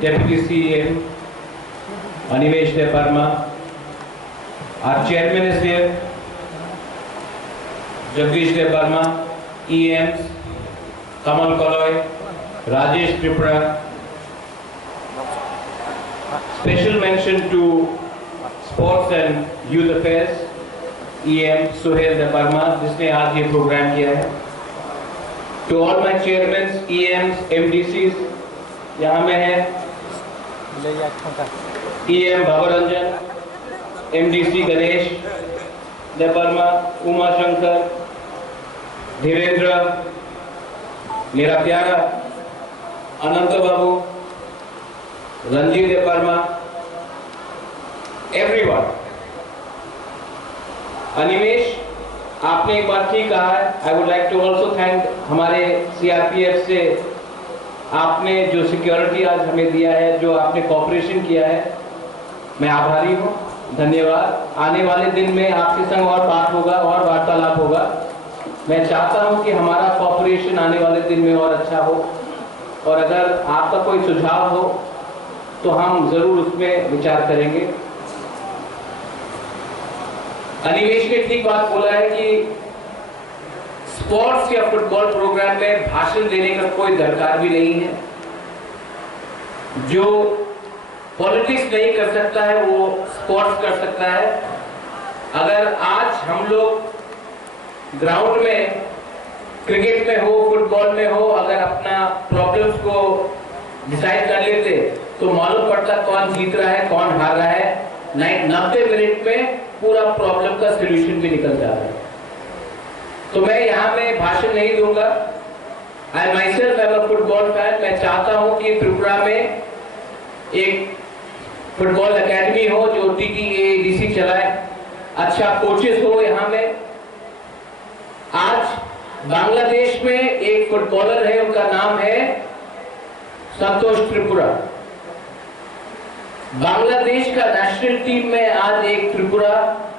Deputy CEM, Animesh Deparma. Our chairman is here, Jagdish Deparma, EMs, Kamal Kaloy, Rajesh Tripura. Special mention to Sports and Youth Affairs, EM Suhail Deparma, जिसने आज ये programme किया है. To all my chairmen, EMs, MDCs, यहाँ में है EM Bhabaranjan, MDC Ganesh Deparma, Uma Shankar, Dhirendra, मेरा प्यारा अनंत बाबू, रंजीत देपर्मा, एवरीवन. अनिमेश, आपने एक बार ठीक कहा है. I would like to also thank हमारे CRPF से आपने जो सिक्योरिटी आज हमें दिया है, जो आपने कॉपरेशन किया है, मैं आभारी हूँ. धन्यवाद. आने वाले दिन में आपके संग और बात होगा और वार्तालाप होगा. मैं चाहता हूं कि हमारा कॉपरेशन आने वाले दिन में और अच्छा हो, और अगर आपका कोई सुझाव हो तो हम जरूर उसमें विचार करेंगे. अनिमेश ने ठीक बात बोला है कि स्पोर्ट्स या फुटबॉल प्रोग्राम में भाषण देने का कोई दरकार भी नहीं है. जो पॉलिटिक्स नहीं कर सकता है वो स्पोर्ट्स कर सकता है. अगर आज हम लोग ग्राउंड में, क्रिकेट में हो, फुटबॉल में हो, अगर अपना प्रॉब्लम्स को डिसाइड कर लेते तो मालूम पड़ता कौन जीत रहा है, कौन हार रहा है. 90 मिनट में पूरा प्रॉब्लम का सॉल्यूशन भी निकल जाता है. तो मैं यहाँ में भाषण नहीं दूंगा. आई myself am a football fan. मैं चाहता हूँ कि त्रिपुरा में एक फुटबॉल एकेडमी हो जो TTADC चलाए, अच्छा कोचेस हो. यहाँ में आज बांग्लादेश में एक फुटबॉलर है, उनका नाम है संतोष त्रिपुरा. बांग्लादेश का नेशनल टीम में आज एक त्रिपुरा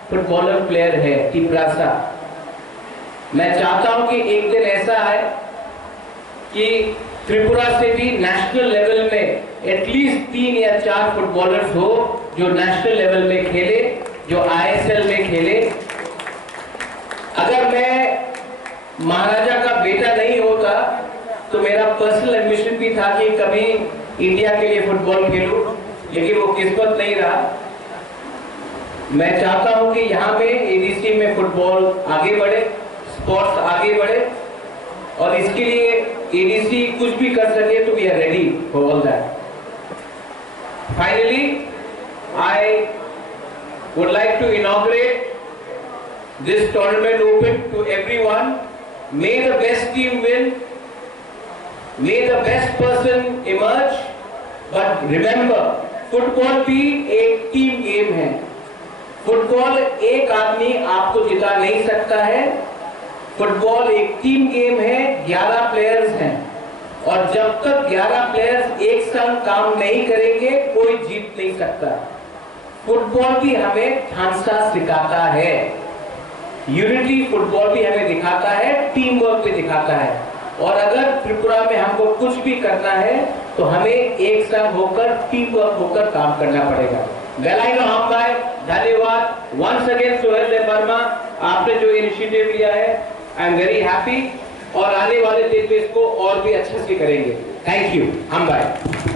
फुटबॉलर प्लेयर है, तिप्रासा. मैं चाहता हूं कि एक दिन ऐसा है कि त्रिपुरा से भी नेशनल लेवल में एटलीस्ट 3 या 4 फुटबॉलर्स हो जो नेशनल लेवल में खेले, जो ISL में खेले. अगर मैं महाराजा का बेटा नहीं होता तो मेरा पर्सनल एम्बिशन भी था कि कभी इंडिया के लिए फुटबॉल खेलूं, लेकिन वो किस्मत नहीं रहा. मैं चाहता हूं कि यहाँ पे ADC में फुटबॉल आगे बढ़े, स्पोर्ट्स आगे बढ़े, और इसके लिए ADC कुछ भी कर सके तो we are ready for all that. Finally I would like to inaugurate this tournament open to everyone. May the best team win, may the best person emerge. But remember, football भी एक team game है. Football एक आदमी आपको जिता नहीं सकता है. फुटबॉल एक टीम गेम है. 11 प्लेयर्स हैं, और जब तक 11 प्लेयर्स एक संग काम नहीं करेंगे कोई जीत नहीं सकता. फुटबॉल भी हमें ढांचा सिखाता है, यूनिटी फुटबॉल भी हमें दिखाता है, टीम वर्क भी दिखाता है. और अगर त्रिपुरा में हमको कुछ भी करना है तो हमें एक साथ होकर, टीम वर्क होकर काम करना पड़ेगा. धन्यवाद. वंस अगेन सुहेल देपर्मा, आपने जो इनिशिएटिव लिया है, आई एम वेरी हैप्पी, और आने वाले दिन में इसको और भी अच्छे से करेंगे. Thank you. हम बाय.